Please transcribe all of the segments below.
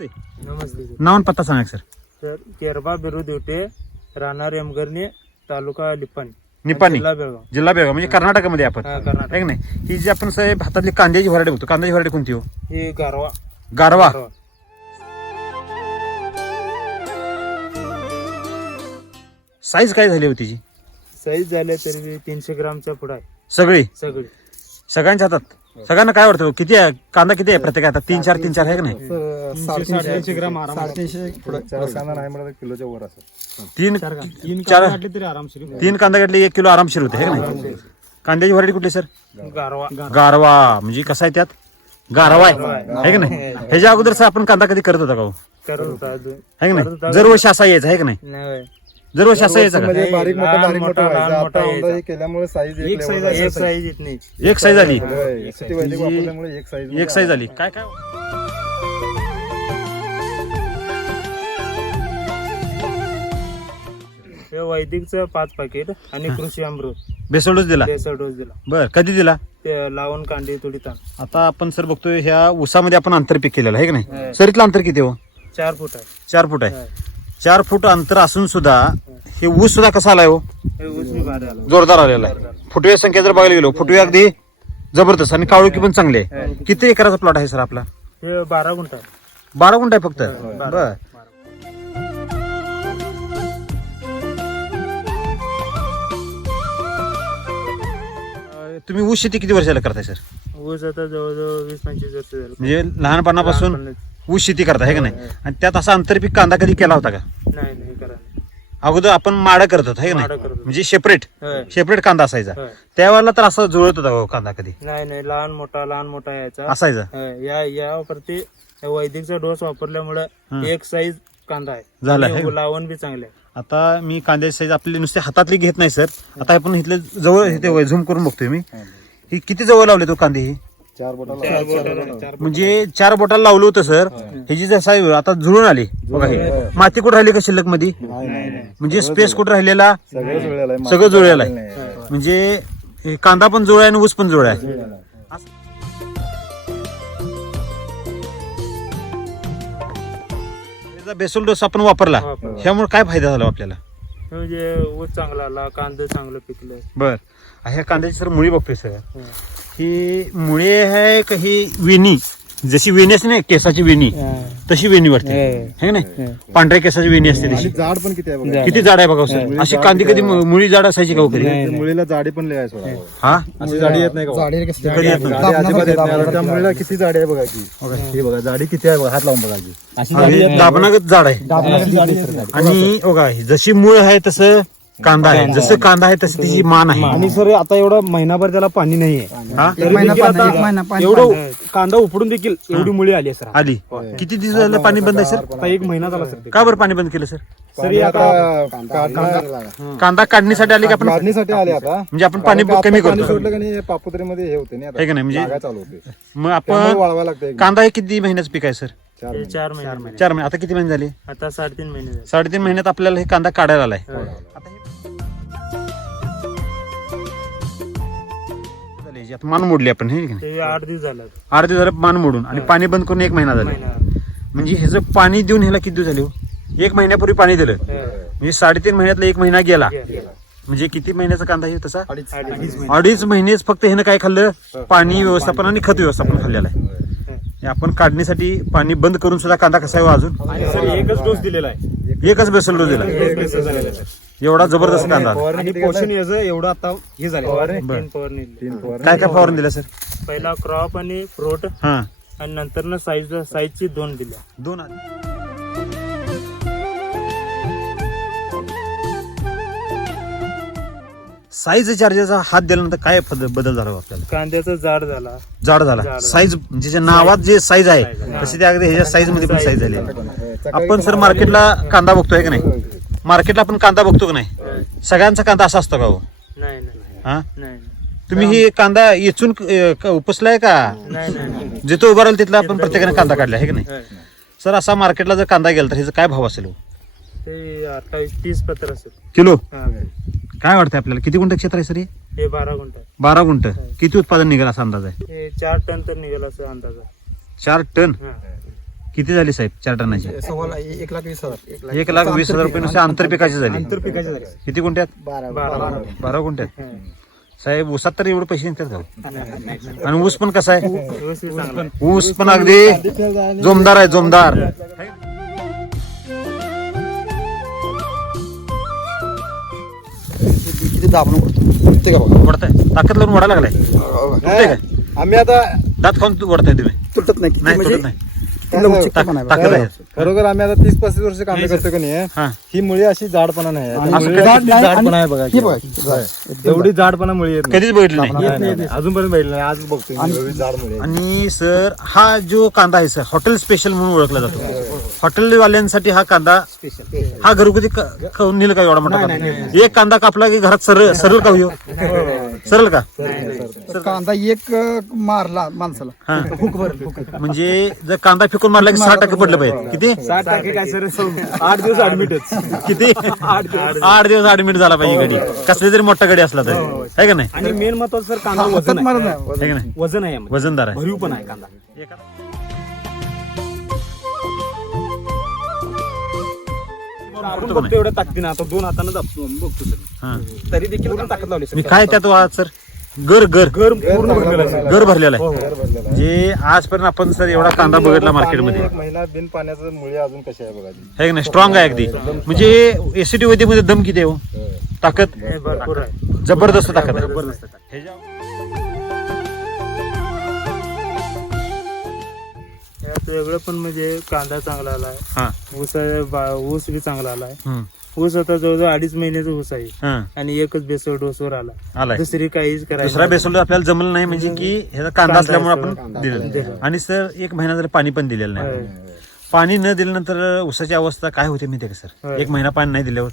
नमस्ते. नमस्ते. नाव आणि पत्ता सांगा सर. सर केरबा बिरू दिवटे राहणार एमगरणी तालुका लिप्पाणी निपाणी जिल्हा बेळगाव. जिल्हा बेळगाव म्हणजे कर्नाटकामध्ये आपण. हा, आहे कर्नाटक की नाही? ही जी आपण साहेब हातातली कांद्याची व्हरायटी बघतो कांद्याची व्हरायटी कोणती हो? ही गारवा. गारवा. गारवा. साईज काय झाली होती तिची? साईज झाले तरी बी तीनशे ग्रामच्या पुढे आहे. सगळी? सगळी. सगळ्यांच्या हातात? सगळ्यांना काय वाटतं? किती आहे? कांदा किती आहे प्रत्येक हातात तीन चार तीन चार आहे की नाही? साडेतीनशे ग्राम चार कांदा नाही म्हणत किलोच्या वर असं तीन तीन चार तरी आरामशीर तीन कांदा घेतले एक किलो आरामशीर होते है की नाही? कांद्याची व्हरायटी कुठली सर? गारवा. गारवा. म्हणजे कसं आहे त्यात? गारवा आहे. है की नाही? ह्याच्या अगोदर सर आपण कांदा कधी करत होता का हो? करत होता अजून. है की नाही. दरवर्षी असा यायचा आहे की नाही. दरवर्षी असा यायचा का? म्हणजे बारीक मोठा लहान बारीक मोठा मोठा, व्हायचा. लहान मोठा आता औंधा यायचा. केल्यामुळे साईज एक साईज level एक साईज येत नाही. एक साईज आली. वापरल्यामुळे एक साईज एक साईज आली. काय काय? हे वैदिकचं पाच पाकिट आणि कृषी अमृत. बेसोडच दिला. बेसर डोस दिला. बर कधी दिला? ते लावून कांडी तुडी ताण आता आपण सर बघतोय ह्या ऊसामध्ये आपण आंतरपीक केलेलं आहे की नाही? आहे. सरीतलं अंतर किती हो? चार फूट आहे. चार फूट आहे. चार फूट अंतर असून सुद्धा हे ऊस सुद्धा कसा आलाय हो? हे जोरदार आलेला आहे. फुटवे संख्या जर बघायला गेलो फुटवे अगदी जबरदस्त आणि काळोखी पण चांगली. आहे. किती एकराचा प्लॉट आहे सर आपला? हे बारा गुंठ. बारा गुंठ आहे फक्त? बारा. बर. अं, तुम्ही ऊस शेती किती वर्षाला करताय सर? ऊस आता जवळजवळ वीस पंचवीस वर्ष झालं. म्हणजे लहानपणापासून लहानपणी- ऊस शेती करता आहे का नाही? आणि त्यात असा आंतरपीक कांदा कधी केला होता का? नाही नाही करा अगोदर आपण माडा करत होतो है का माडं नाही करत होतो. म्हणजे सेपरेट होय. सेपरेट कांदा असायचा. होय. त्यावेळेला तर असं जुळत होता हो कांदा कधी? नाही नाही लहान मोठा लहान मोठा यायचा. असायचा. होय. या यावरती वैदिकचा डोस वापरल्यामुळे हं. एक साईज कांदा आहे. झाला आणि आहे. लावण बी चांगले आहे. आता मी कांद्याची साईज आपली नुसते हातातली घेत नाही सर. आता आपण इथले जवळ इथे झूम करून बघतोय मी. ही किती जवळ लावले तो कांदे ही? चार बोटाला चार बोटाला- चार म्हणजे चार बोटाला लावलं होतं सर. ह्याची जर साईज आता जुळून आली. बघा हे. माती कुठं राहिली का शिल्लकमध्ये म्हणजे स्पेस कुठं राहिलेला? सगळं जुळलेलं आहे. म्हणजे हे कांदा पण जुळ आहे आणि ऊस पण जुळ आहे. त्याचा बेसल डोस आपण वापरला. वापरला. ह्यामुळे काय फायदा झाला आपल्याला? म्हणजे ऊस चांगला आला कांदा चांगलं पिकलं. बर. ह्या कांद्याची सर मुळी बघतोय सर. हं. ही मुळे आहे का ही वेणी? जशी वेणी असते ना केसाची वेणी तशी वेणी वाटते हं. है नाही पांढऱ्या केसाची वेणी असते तशी. जाड पण किती आहे बघा? जाड. किती जाड आहे बघा सर? अशी कांदी कधी मुळी जाड असायची का हो कधी? नाही. त्या मुलीला जाडी पण सोडा. हा. अशी जाडी येत नाही का मुलीला किती जाडी आहे बघा की? हे बघा जाडी किती आहे बघा? हात लावून बघा की. आणि दाबणागत जाड आहे. आणि बघा ही जशी मूळ आहे तसं कांदा आहे. जसं कांदा आहे तशी तिची मान आहे. आणि सर आता एवढं महिनाभर त्याला पाणी नाहीये. हा? तरी देखील आता एवढं कांदा उपडून देखील एवढी मुळी आली आहे सर. आली. किती दिवस झालं पाणी बंद आहे सर? आता एक महिना झाला सर. का बरं पाणी बंद केलं सर? सर हे आता काढण्यासाठी कांदा काढणीसाठी आली का आपण? आले आता. म्हणजे आपण पाणी कारण का कमी आता पाणी करतो. सोडलं का नाही पापुत्रीमध्ये हे होते नाही आहे का नाही म्हणजे जागा चालू होते. मग त्यामुळे आपण वाळवा लागतं कांदा हे किती महिन्याचं पीक आहे सर? चार चार महिने. चार महिने. आता किती महिने झाले? आता साडेतीन महिने झाले. साडेतीन महिन्यात आपल्याला हे कांदा काढायला आलाय. आता हे- आता मान मोडली आपण हे की नाही? ते आठ दिवस झाले आठ दिवस झाले मान मोडून आणि पाणी बंद करून एक महिना झाला. महिना म्हणजे ह्याचं पाणी देऊन ह्याला किती दिवस झाले हो? एक महिन्यापूर्वी पाणी दिलं. म्हणजे साडेतीन महिन्यातला एक महिना गेला. म्हणजे किती महिन्याचा कांदा आहे तसा? अडीच अडीच महिने. अडीच महिनेच फक्त ह्यानं काय खाल्लं? पाणी व्यवस्थापन आणि खत व्यवस्थापन खाल्लेलं आहे. हे. आपण काढणीसाठी पाणी बंद करून सुद्धा कांदा कसा आहे हो अजून? आणि सर एकच डोस दिलेला आहे. एकच बेसल डोस दिला. एकच बेसल झालेला आहे, सर. एवढा जबरदस्त कांदा आला. आणि पोषण याचं एवढं आता हे झालं. तीन फवारणी. काय काय फवारून दिलं सर पहिला क्रॉप आणि फ्रूट हा आणि नंतर ना साईज साईजची दोन दिल्या दोन साईज चार्जेसचा हात दिल्यानंतर काय पद- बदल झाला आपल्याला कांद्याचा जाड झाला जाड झाला. साईज ज्याच्या नावात जे साईज आहे हा. तशी त्या अगदी ह्याच्या साईजमध्ये पण साईज झाली आपण पण सर. मार्केटला कांदा बघतोय का नाही मार्केटला आपण कांदा बघतो का नाही. सगळ्यांचा कांदा असा असतो का हो? नाही नाही हा? नाही. तुम्ही ही कांदा येचून उपसलाय का? नाही नाही नाही. जिथं उभा राहिल तिथला आपण प्रत्येकाने कांदा काढला आहे का नाही. सर असा मार्केटला जर कांदा गेला तर ह्याचा काय भाव असेल हो? तीस पत्र असेल. किलो. काय वाटतं आपल्याला? किती गुंठ क्षेत्र आहे सर हे? हे बारा गुंठ आहे. बारा गुंठ. किती उत्पादन निघेल असा अंदाज आहे? हे चार टन तर निघेल असं अंदाज आहे. चार टन? हा. किती झाली साहेब चार टनाची? सव्वा ला- एक लाख वीस हजार एक लाख वीस हजार रुपये नुसते आंतरपिकाची झाली. आंतरपिकाचे झाले. किती गुंठ्यात? बारा बारा. बारा गुंठ्यात. साहेब ऊसात तर एवढे पैसे निघतात का? आणि ऊस पण कसा आहे. ऊस पण अगदी जोमदार आहे जोमदार. किती दाबणं पडतो ते का बघा? वडताय ताकद लावून वडा लागलाय. तुटतंय काय आम्ही आता दात खाऊन वडताय तुम्ही. तुटत नाही. नाही म्हणजे तुटत नाही. आहे बघा. खरोखर आम्ही आता तीस पस्तीस वर्ष काम करतो का नाही हा. ही मुळी अशी जाडपणा नाही मुळी जाडपणा आहे बघा हे. एवढी जाडपणा मुळी येत नाही. कधीच बघितलं नाही. नाही, नाही, नाही. अजूनपर्यंत बघितलं नाही. आज बघतोय मी एवढी जाड मुळी आहे. आणि सर हा जो कांदा आहे सर हॉटेल स्पेशल म्हणून ओळखला जातो. हॉटेलवाल्यांसाठी हा कांदा हा घरगुती क- खाऊन नेलं का एवढा मोठा कांदा? एक कांदा कापला की घरात सरळ सरळ होईल सरळ का? कांदा एक अं, मारला माणसाला. हा. म्हणजे जर कांदा फेकून मारला की सहा टक्के पडलं पाहिजे किती? साठ टक्के काय सर? आठ दिवस ऍडमिटच किती? आठ दिवस. ऍडमिट झाला पाहिजे गाडी. कसली तरी मोठा गाडी असला तर. आहे का नाही? आणि मेन महत्वाचं सर कांदा वजन आहे. आहे का नाही? वजन आहे यामध्ये. वजनदार आहे. भरीव पण आहे कांदा. आपण बघतो एवढ्या ताकदीनं. आता दोन हातानं दाबतो आम्ही बघतो सर हा. तरी देखील पूर्ण ताकद लावली मी सर काय त्यात वाद सर? गर गर घर पूर्ण भरलेलं आहे, सर. गर भरलेला आहे. जे आजपर्यंत आपण सर एवढा कांदा बघितला मार्केटमध्ये एक महिना बिन पाण्याचं मुळी अजून कशी आहे बघा ती. आहे स्ट्रॉंग आहे अगदी. म्हणजे एसीटी वैद्यमध्ये दम किती आहे हो? ताकद? हे भरपूर आहे. जबरदस्त ताकद आहे. जबरदस्त आहे. ह्याच्या- वेगळं पण म्हणजे कांदा चांगला आलाय. हा. ऊस आहे, बा- ऊस बी चांगला आलाय. हम्म, ऊस आता जवळजवळ अडीच महिन्याचा ऊस आहे. हा. आणि एकच बेसळ डोसवर आला आलाय. दुसरी काहीच करायची दुसरा बेसोल आपल्याला जमलं नाही म्हणजे की ह्याचा कांदा असल्यामुळे आपण दिलेलं आणि सर एक महिना जर पाणी पण दिलेलं नाही. पाणी न दिल्यानंतर उसाची अवस्था काय होते माहिती का सर. एक महिना पाणी नाही दिल्यावर.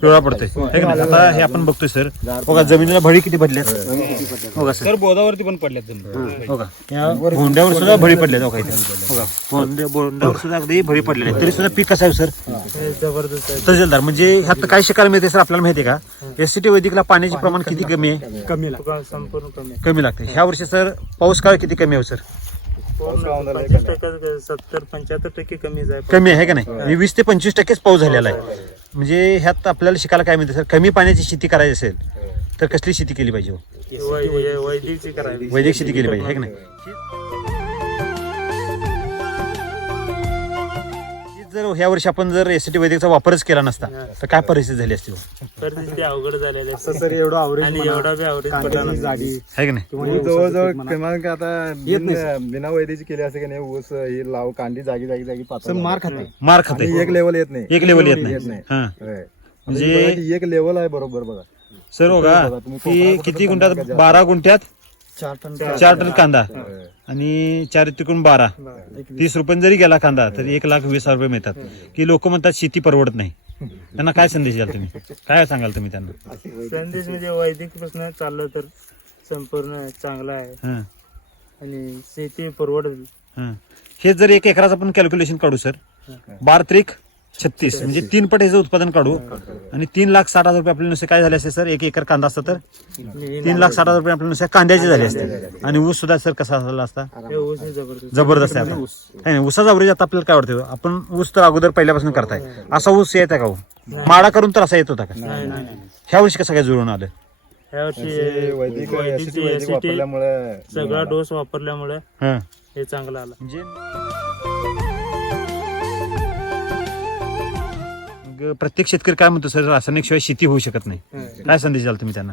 पिवळा पडतोय. है? आता हे आपण बघतोय सर. बघा जमिनीला भळी किती पडल्यात? बघा सर. बोधावरती पण पडल्यात जमीन. बघा भोंड्यावर सुद्धा भळी पडल्या बघा इथे. भोंड्यावर सुद्धा अगदी भळी पडलेली. तरी सुद्धा पीक कसं आहे सर? हे. जबरदस्त आहे. तहसीलदार म्हणजे ह्यात काय शिकायला मिळते सर आपल्याला माहिती आहे का? एस सी टी वैदिकला पाण्याचे प्रमाण किती कमी आहे? कमी लागतं. तुका संपूर्ण कमी. कमी लागते. ह्या वर्षी सर पाऊस काळ किती कमी आहे हो, सर? पंचवीस टक्के सत्तर पंच्याहत्तर टक्के कमीच आहे कमी आहे का नाही? म्हणजे वीस ते पंचवीस टक्केच पाऊस झालेला आहे. म्हणजे ह्यात आपल्याला शिकायला काय मिळते? सर कमी पाण्याची शेती करायची असेल तर कसली शेती केली पाहिजे हो? वैदिक शेती केली पाहिजे है का नाही? जर ह्या वर्षी आपण जर एस टी वैदिकचा वापरच केला नसता तर काय परिस्थिती झाली असती हो? परिस्थिती अवघड झालेली सर एवढं आवरेज आणि एवढा बी पडला है का नाही? हे जवळजवळ. किमान का आता बिन- वैद्यची केली असते की नाही ऊस ही लाव कांडी जागी जागी जागी पातळ सर मार खाते. मार खाते. आणि एक लेवल येत नाही. एक लेवल येत येत नाही. हा. होय. म्हणजे- म्हणजे बघा की एक लेवल आहे बरोबर बघा. सर बघा बघा, तुम्ही की कोकणात किती गुंठ्यात? बारा गुंठ्यात? चार टन चार टन कांदा. आणि चार तिकडून बारा. तीस रुपये जरी गेला कांदा तर एक लाख वीस हजार रुपये मिळतात. की लोक म्हणतात शेती परवडत नाही. त्यांना काय संदेश द्याल तुम्ही? काय सांगाल तुम्ही त्यांना? संदेश म्हणजे वैदिकपासून चाललं तर संपूर्ण चांगला आहे. हा. आणि शेती परवडेल. हा. हे जर एक एकराचं आपण कॅल्क्युलेशन काढू सर बार त्रिक छत्तीस. म्हणजे तीन पट ह्याचं उत्पादन काढू. आणि तीन लाख साठ हजार रुपये आपल्याला नुसते काय झाले असते सर? एक एकर कांदा असता तर? तीन लाख साठ हजार रुपये आपल्याला नुसत्या कांद्याचे झाले असते. आणि ऊस सुद्धा सर कसा झाला असता? हे ऊस हे जबरदस्त. जबरदस्त आहे आता. है ना ऊसाचा अवरेज आता आपल्याला काय वाटतं आपण ऊस तर अगोदर पहिल्यापासून करताय. असा ऊस येत का हो? माडा करून तर असा येत होता का? नाही नाही नाही. ह्या वर्षी कसं काय जुळून आलं? हे सगळा डोस वापरल्यामुळे हा. हे चांगलं आलं. मग प्रत्येक शेतकरी काय म्हणतो सर रासायनिक शिवाय शेती होऊ शकत नाही. काय संदेश द्याल तुम्ही त्यांना?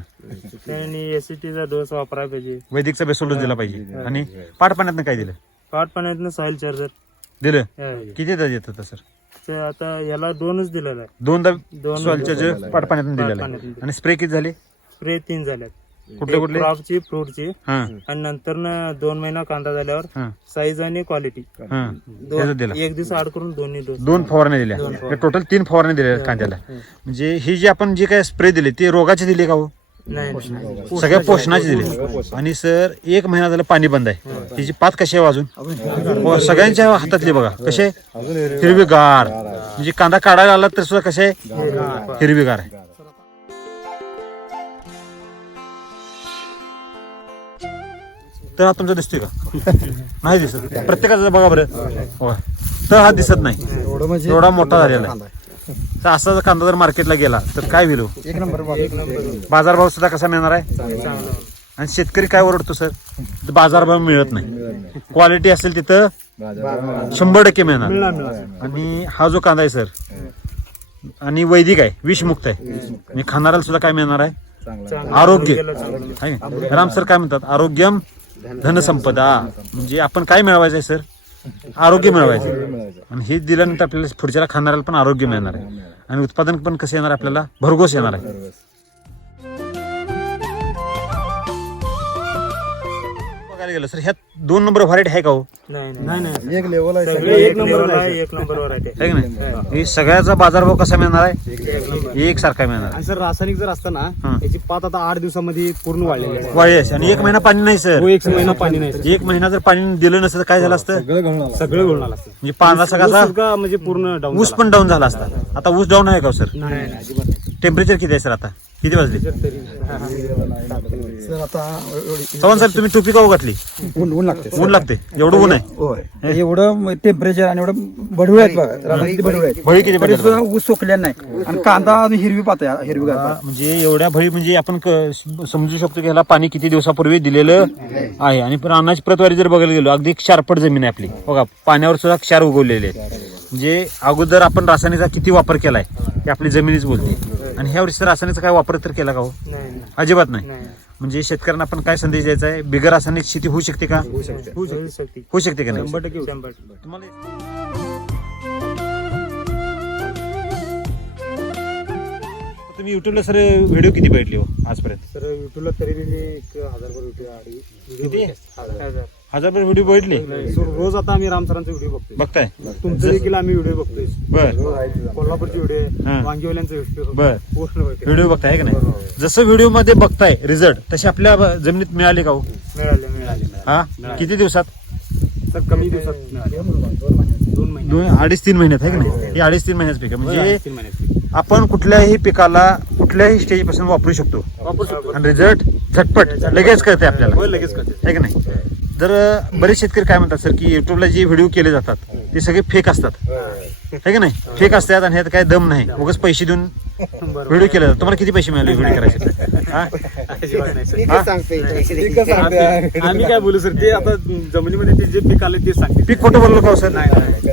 त्यांनी एसीटीचा डोस वापरायला पाहिजे. वैदिकचा बेसोलच दिला पाहिजे. आणि पाठ पाण्यात काय दिलं? पाट पाण्यातनं सॉइल चार्जर दिलं किती तास येत होतं सर? ते आता याला दोनच दिलेलं आहे. दोनदा दोन सॉलच्या जे पाठ पाण्यातून दिलेलं आहे. आणि स्प्रे किती झाले? स्प्रे तीन झाल्यात. कुठले कुठले? क्रॉपची फ्रूटची. हा. आणि नंतर दोन महिना कांदा झाल्यावर हा. साईज आणि क्वालिटी हा. त्याचं दिलं. एक दिवस आड करून दोन्ही डोस दोन फवारण्या दिल्या. टोटल तीन फवारण्या दिल्या कांद्याला. म्हणजे ही जी आपण जी काय स्प्रे दिली ती रोगाची दिली का हो? नाही नाही. सगळ्या पोषणाची दिली. आणि सर एक महिना झालं पाणी बंद आहे. तिची पात कशी आहे हो अजून? हो, सगळ्यांच्या हातातली बघा. कसे हिरवीगार. म्हणजे कांदा काढायला आला तर सुद्धा कसे हिरवीगार आहे. तर हा तुमचा दिसतोय का? नाही दिसत. प्रत्येकाचा बघा बरं. होय. तर हा दिसत नाही. एवढं म्हणजे एवढा मोठा झालेला कांदा आहे. तर असा जर कांदा जर मार्केटला गेला तर काय हो? एक नंबर बाजारभाव सुद्धा कसा मिळणार आहे? आणि शेतकरी काय ओरडतो सर? तर बाजारभाव मिळत नाही. क्वालिटी असेल तिथं शंभर टक्के मिळणार. आणि हा जो कांदा आहे सर आणि वैदिक आहे विषमुक्त आहे. म्हणजे खाणाऱ्याला सुद्धा काय मिळणार आहे. आरोग्य. आहे. का? राम सर काय म्हणतात? आरोग्यम धनसंपदा. म्हणजे आपण काय मिळवायचं आहे सर? आरोग्य मिळवायचं आणि हे दिल्यानंतर आपल्याला पुढच्याला खाणाऱ्याला पण आरोग्य मिळणार आहे. आणि उत्पादन पण कसं येणार आहे आपल्याला? भरघोस येणार आहे. बघायला गेलं सर ह्यात दोन नंबर व्हरायटी आहे का हो? नाही नाही. नाही एक लेवल आहे सगळे एक नंबर आहे. एक नंबरवर आहे ते. आहे की नाही? हे. सगळ्याचा बाजारभाव कसा मिळणार आहे? एक सारखा मिळणार आणि सर रासायनिक जर असतं ना हा. याची पात आता आठ दिवसामध्ये पूर्ण वाढलेली आहे. वाळेस आणि एक महिना पाणी नाही सर. हो एक महिना पाणी नाही. एक महिना जर पाणी दिलं नसतं तर काय झालं असतं? सगळं घालून आला. सगळं म्हणजे पांढरा ऊस सगळा म्हणजे पूर्ण डाऊन ऊस पण डाऊन झाला असता. आता ऊस डाऊन आहे का हो, सर? नाही नाही, अजिबात नाही. टेम्परेचर किती आहे सर आता? किती वाजले. सर आता चव्हाण साहेब तुम्ही टोपी का उघडली ऊन ऊन लागते ऊन लागते. एवढं ऊन आहे? एवढं टेम्परेचर आणि एवढं बडवळ आहेत बघा. किती सुद्धा ऊस सोकल्या नाही. आणि कांदा हिरवी पात हिरवी म्हणजे एवढ्या भळी म्हणजे आपण क- समजू शकतो की ह्याला पाणी किती दिवसापूर्वी दिलेलं आहे. आणि पण अन्नाची प्रतवारी जर बघायला गेलो अगदी क्षारपट जमीन आहे आपली. बघा पाण्यावर सुद्धा क्षार उगवलेले आहेत. म्हणजे अगोदर आपण रासायनिकचा किती वापर केलाय हे आपली जमिनीच बोलते. आणि ह्या वर्षी रासायनिकचा काय वापर तर केला का हो? नाही. अजिबात नाही. नाही. म्हणजे शेतकऱ्यांना आपण काय संदेश द्यायचा आहे? बिगर रासायनिक शेती होऊ शकते का? होऊ शकते. होऊ शकते. का नाही? शंभर टक्के शंभर टक्के. तुम्हाला तुम्ही युट्यूबला सर व्हिडिओ किती भेटले हो आजपर्यंत? सर युट्यूबला तरी बी मी एक हजार व्हिडिओ आधी किती? हजार. हजार. व्हिडिओ भेटले सो रोज आता आम्ही राम सरांचा व्हिडिओ बघतोय. बघताय? तुमचं देखील आम्ही व्हिडिओ बघतोय. बर. कोल्हापूरचे व्हिडिओ हा. वांगीवाल्यांचे व्हिडिओ बर. व्हिडिओ बघताय का नाही? जसं व्हिडिओमध्ये बघताय रिझल्ट तसे आपल्या जमिनीत मिळाले का हो? मिळाले मिळाले हा? किती दिवसात? तर कमी दिवसात. दोन महिने अडीच तीन महिन्यात आहे का नाही? हे अडीच तीन महिन्यात पीक. म्हणजे आपण कुठल्याही पिकाला कुठल्याही स्टेजपासून वापरू शकतो. वापरू शकतो. आणि रिझल्ट झटपट लगेच कळते आपल्याला. लगेच करते आहे की नाही? तर बरेच शेतकरी काय म्हणतात सर की युट्यूबला जे व्हिडिओ केले जातात ते सगळे फेक असतात. आहे की नाही? फेक असतात आणि ह्यात काय दम नाही. उगाच पैसे देऊन व्हिडिओ केले जातात तुम्हाला किती पैसे मिळाले व्हिडिओ करायचे? हा? हा? आम्ही काय बोलू सर ते आता जमिनीमध्ये ते जे पीक आले ते सांगते. पीक खोटं बोललो का हो सर?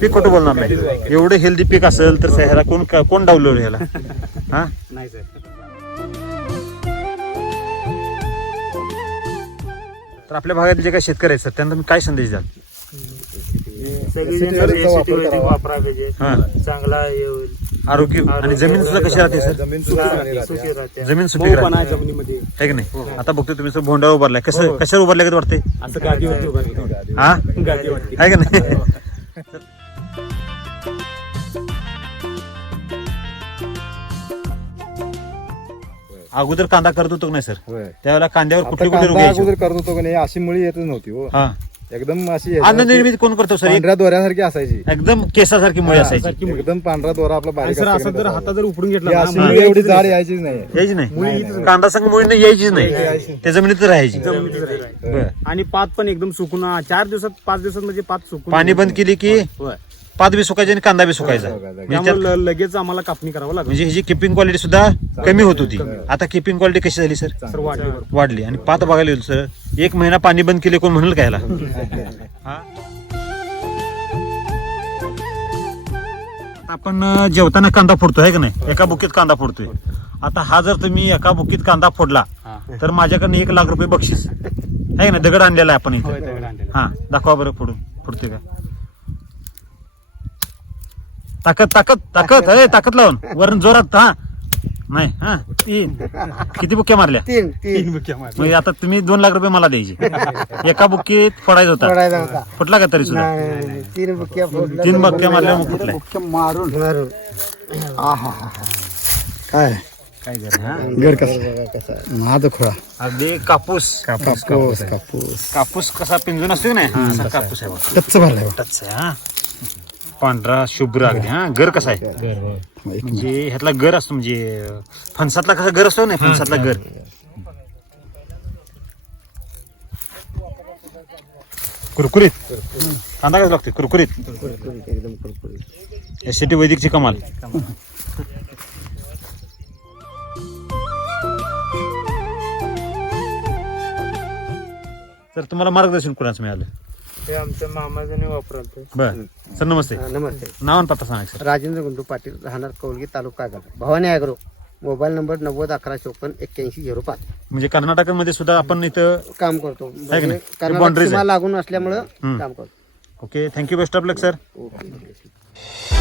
पीक खोटं बोलणार नाही. एवढं हेल्दी पीक असेल तर ह्याला कोण कोण डावलं ह्याला? हा? नाही सर. आपल्या भागात जे काही शेतकरी आहेत सर त्यांना तुम्ही काय संदेश द्याल? सगळी वापरा पाहिजे हा. चांगला हे होईल. आरोग्य आणि जमीन सुद्धा कशी राहते सर? सुखी राहते. जमीन सुपीक मऊ पण राहते आहे जमिनीमध्ये. आहे की नाही? आता बघतो तुम्ही सर भोंडा उभारलाय. कसं कशावर उभारल्या का वाटते असं. हा? गादीवरती. आहे का नाही? अगोदर कांदा करत होतो का नाही सर? होय. त्यावेळेला कांद्यावर कुठली कुठली रोग कांदा यायचे? अगोदर करत होतो का नाही अशी मुळी येतच नव्हती हो. हा. एकदम अशी अन्न निर्मिती कोण करतो सर? पांढऱ्या दोऱ्यासारखी असायची. एकदम केसासारखी मुळे असायची. एकदम पांढरा दोरा आपला आणि बारीक सर असं जर हातात जर उपडून घेतला ना, अशी मुळी एवढी जाड यायचीच नाही. यायची नाही. कांदा संघ मुळी यायचीच नाही. त्या जमिनीत राहायची. राहील. बरं. आणि पात पण एकदम सुकून चार दिवसात पाच दिवसात म्हणजे पात सुकून पाणी बंद केली की होय. पात बी सुकायचे आणि कांदा बी सुकायचा. म्हणजे त्यामुळे त्यात- ल- लगेच आम्हाला कापणी करावं लागेल. म्हणजे ह्याची किपिंग क्वालिटी सुद्धा कमी होत होती. आता किपिंग क्वालिटी कशी झाली सर सर वाढली. वाढली. आणि पात बघायला गेलो सर एक महिना पाणी बंद केले कोण म्हणेल काय ह्याला? हा? आपण अं, जेवताना कांदा फोडतो आहे का नाही? एका बुकीत कांदा फोडतोय. आता हा जर तुम्ही एका बुकीत कांदा फोडला हा. तर माझ्याकडनं एक लाख रुपये बक्षीस. आहे का नाही? दगड आणलेला आहे आपण होय, इथे आणलेला. हा दाखवा बरं फोडून. फोडतोय का? ताकद ताकद ताकद अरे ताकद लावून. वरून जोरात हा. नाही हा तीन. किती बुक्या मारल्या? तीन बुक्या मारल्या. म्हणजे आता तुम्ही दोन लाख रुपये मला द्यायचे. एका बुक्कीत फोडायचा होता. फुटला का तरी सुद्धा? तीन बुक्या फोडल्या. तीन बुक्क्या मारल्या मग फुटलाय. मुख्य मारून. काय? काय घर कसं? नाद खोळा. अगदी कापूस. कापूस कापूस कापूस. कसा पिंजून असतो ना असा कापूस आहे बघा. टच भरलाय. टच आहे हा. पांढरा शुभ्र अगदी हा? घर कसा आहे? म्हणजे ह्यातला गर असतो म्हणजे फणसातला कसा गर असतो ना फणसातला गर? कुरकुरीत. कांदा कसा लागतोय? कुरकुरीत. एकदम एस टी वैदिकची कमाल. सर तुम्हाला मार्गदर्शन कोणाचं मिळालं? ते आमच्या मामाजाने वापरतो बर. सर नमस्ते. हा, नमस्ते. नाव आणि पत्ता सांगा सर. राजेंद्र गुंडू पाटील राहणार कौलगी तालुका गड भवानी अॅग्रो मोबाईल नंबर नव्वद अकरा चोपन्न एक्क्याऐंशी झिरो पाच. म्हणजे कर्नाटकमध्ये सुद्धा आपण इथं काम करतो. की म्हणजे नाही? कर्नाटक boundaries सीमा आहे. लागून असल्यामुळं. काम करतो. Okay thank you best of luck sir okay.